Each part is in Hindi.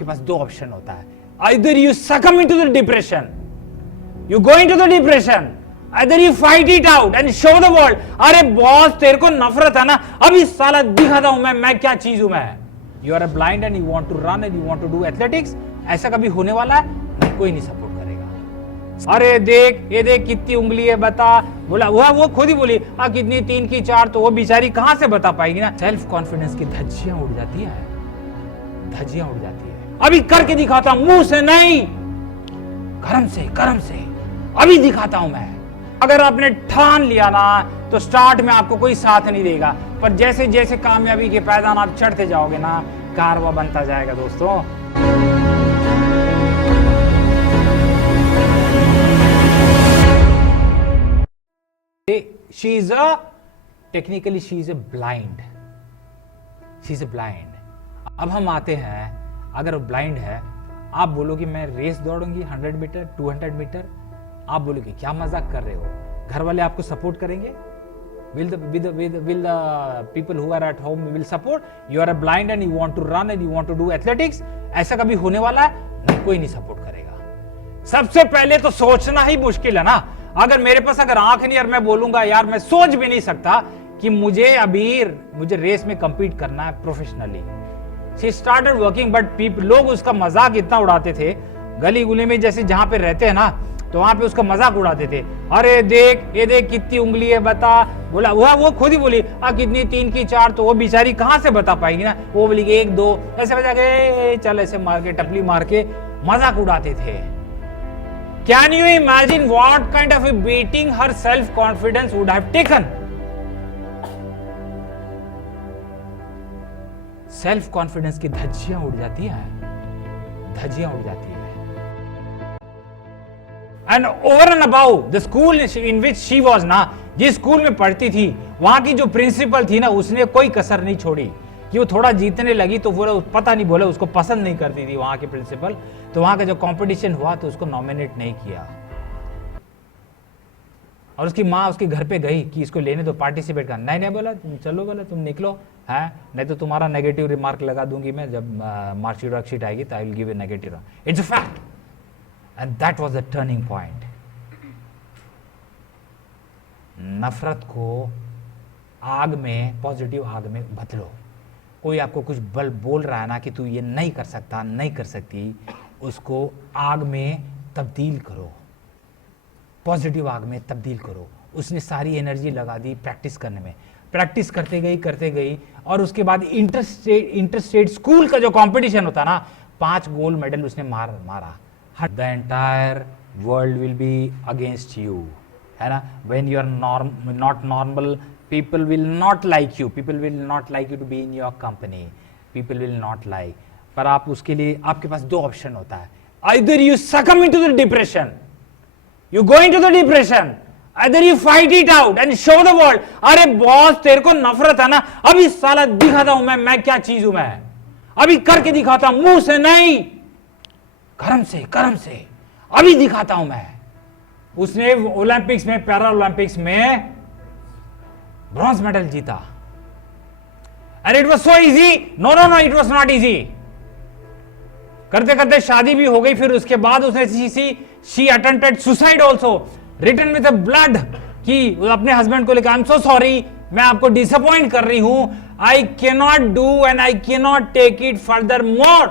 आपके पास दो ऑप्शन होता है, आइदर यू सकम into the depression, you go into the depression, either you fight it out and show the world, अरे बॉस तेरे को नफरत है ना, अभी साला दिखाता हूं मैं क्या चीज हूं मैं। You are a blind and you want to run and you want to do athletics, ऐसा कभी होने वाला है? नहीं, कोई नहीं सपोर्ट करेगा। अरे देख ये देख कितनी उंगली है बता, बोला वो खुद ही बोली कितनी 3 की 4, तो वो बेचारी कहां से बता पाएगी ना। सेल्फ कॉन्फिडेंस की धज्जियां उड़ जाती है, धज्जियां उड़ जाती है। अभी करके दिखाता हूं, मुंह से नहीं, कर्म से अभी दिखाता हूं मैं। अगर आपने ठान लिया ना तो स्टार्ट में आपको कोई साथ नहीं देगा, पर जैसे जैसे कामयाबी के पैदान आप चढ़ते जाओगे ना, कारवा बनता जाएगा दोस्तों। She is a blind. She is a blind. अब हम आते हैं, अगर वो ब्लाइंड है, आप बोलोगे मैं रेस दौड़ूंगी 100 मीटर 200 मीटर, आप बोलोगे क्या मजाक कर रहे हो, घर वाले आपको सपोर्ट करेंगे? will the people who are at home will support? You are a blind and you want to run and you want to do athletics, ऐसा कभी होने वाला है? नहीं, कोई नहीं सपोर्ट करेगा। सबसे पहले तो सोचना ही मुश्किल है ना। अगर मेरे पास अगर आंख नहीं और मैं बोलूंगा यार मैं सोच भी नहीं सकता कि मुझे रेस में कंपीट करना है professionally. She started working but people, लोग उसका मजाक इतना उड़ाते थे, गली गुली में जैसे जहां पे रहते हैं ना, तो वहां पे उसका मजाक उड़ाते थे। अरे देख ये देख कितनी उंगली है बता, बोला वो खुद ही बोली कितनी 3 की 4, तो वो बेचारी कहां से बता पाएगी ना। वो बोली 1 2 ऐसे बजा के चल ऐसे मार के टपली मार के मजाक उड़ाते थे। Can you imagine what kind of a beating her self-confidence would have taken? Self-confidence की धज्जियां उड़ जाती है, धज्जियां उड़ जाती है। And over and above the school in which she was ना, जिस स्कूल में पढ़ती थी वहां की जो प्रिंसिपल थी ना, उसने कोई कसर नहीं छोड़ी कि वो थोड़ा जीतने लगी तो वो पता नहीं बोले उसको पसंद नहीं करती थी वहां की प्रिंसिपल, तो वहां का जो कंपटीशन हुआ तो उसको नॉमिनेट नहीं किया। और उसकी माँ उसके घर पे गई कि इसको लेने दो, पार्टिसिपेट करना। नहीं बोला तुम चलो, बोला तुम निकलो है, नहीं तो तुम्हारा नेगेटिव रिमार्क लगा दूंगी मैं, जब मार्कशीट वर्कशीट आएगी तो I will give a negative. It's a fact and that was the turning point. नफरत को आग में, पॉजिटिव आग में बदलो। कोई आपको कुछ बोल रहा है ना कि तू ये नहीं कर सकता, नहीं कर सकती, उसको आग में तब्दील करो, पॉजिटिव आग में तब्दील करो। उसने सारी एनर्जी लगा दी प्रैक्टिस करने में, प्रैक्टिस करते गई और उसके बाद इंटरस्टेट स्कूल का जो कंपटीशन होता ना, 5 गोल्ड मेडल उसने मारा। The entire world will be against you, है ना। When you are not normal, people will not like you, people will not like you to be in your company, people will not like। पर आप उसके लिए आपके पास 2 ऑप्शन होता है, either you succumb into the depression, you go into the depression, either you fight it out and show the world, अरे बॉस तेरे को नफरत है ना, अभी साला दिखाता हूं मैं क्या चीज हूं मैं, अभी करके दिखाता हूं, मुंह से नहीं, कर्म से अभी दिखाता हूं मैं। उसने ओलंपिक्स में, पैरा ओलंपिक्स में ब्रॉन्ज मेडल जीता। And it was so easy, no it was not easy. करते करते शादी भी हो गई, फिर उसके बाद उसने she attempted suicide also, written with blood, कि अपने हस्बैंड को लेकर आई एम सो सॉरी, मैं आपको डिसअपॉइंट कर रही हूं, I can not do and I can not take it further more.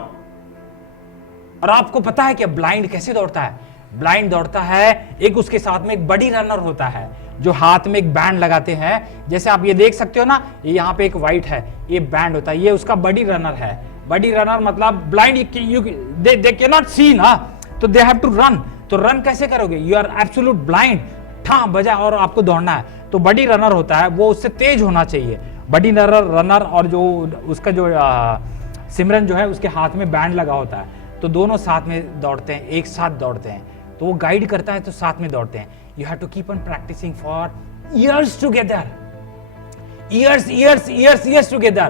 और आपको पता है कि ब्लाइंड कैसे दौड़ता है? ब्लाइंड दौड़ता है, एक उसके साथ में एक बड़ी रनर होता है जो हाथ में एक बैंड लगाते हैं, जैसे आप ये देख सकते हो ना, ये यहाँ पे एक व्हाइट है, ये बैंड होता है, ये उसका बड़ी रनर है। बड़ी रनर मतलब ब्लाइंड दे कैन नॉट सी ना, तो दे हैव टू रन। तो रन कैसे करोगे? यू आर एब्सोल्यूट ब्लाइंड, ठा बजा और आपको दौड़ना है। तो बड़ी रनर होता है, वो उससे तेज होना चाहिए बड़ी रनर, और जो उसका जो सिमरन जो है उसके हाथ में बैंड लगा होता है, तो दोनों साथ में दौड़ते हैं, एक साथ दौड़ते हैं, तो वो गाइड करता है तो साथ में दौड़ते हैं। You have to keep on practicing for years together, years together,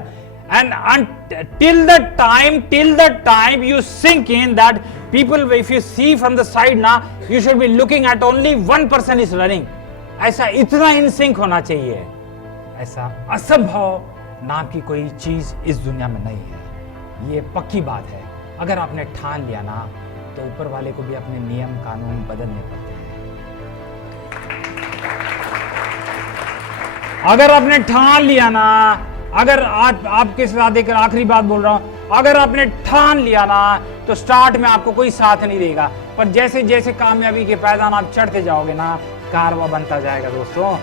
and till the time you sink in that people, if you see from the side now, you should be looking at only one person is running. ऐसा इतना इन सिंक होना चाहिए। ऐसा असंभव नाम की कोई चीज इस दुनिया में नहीं है, ये पक्की बात है। अगर आपने ठान लिया ना तो ऊपर वाले को भी अपने नियम कानून बदलने पड़ते हैं। अगर आपने ठान लिया ना, अगर आपके साथ एक आखिरी बात बोल रहा हूं, अगर आपने ठान लिया ना तो स्टार्ट में आपको कोई साथ नहीं देगा, पर जैसे जैसे कामयाबी के पैदान आप चढ़ते जाओगे ना, कारवां बनता जाएगा दोस्तों।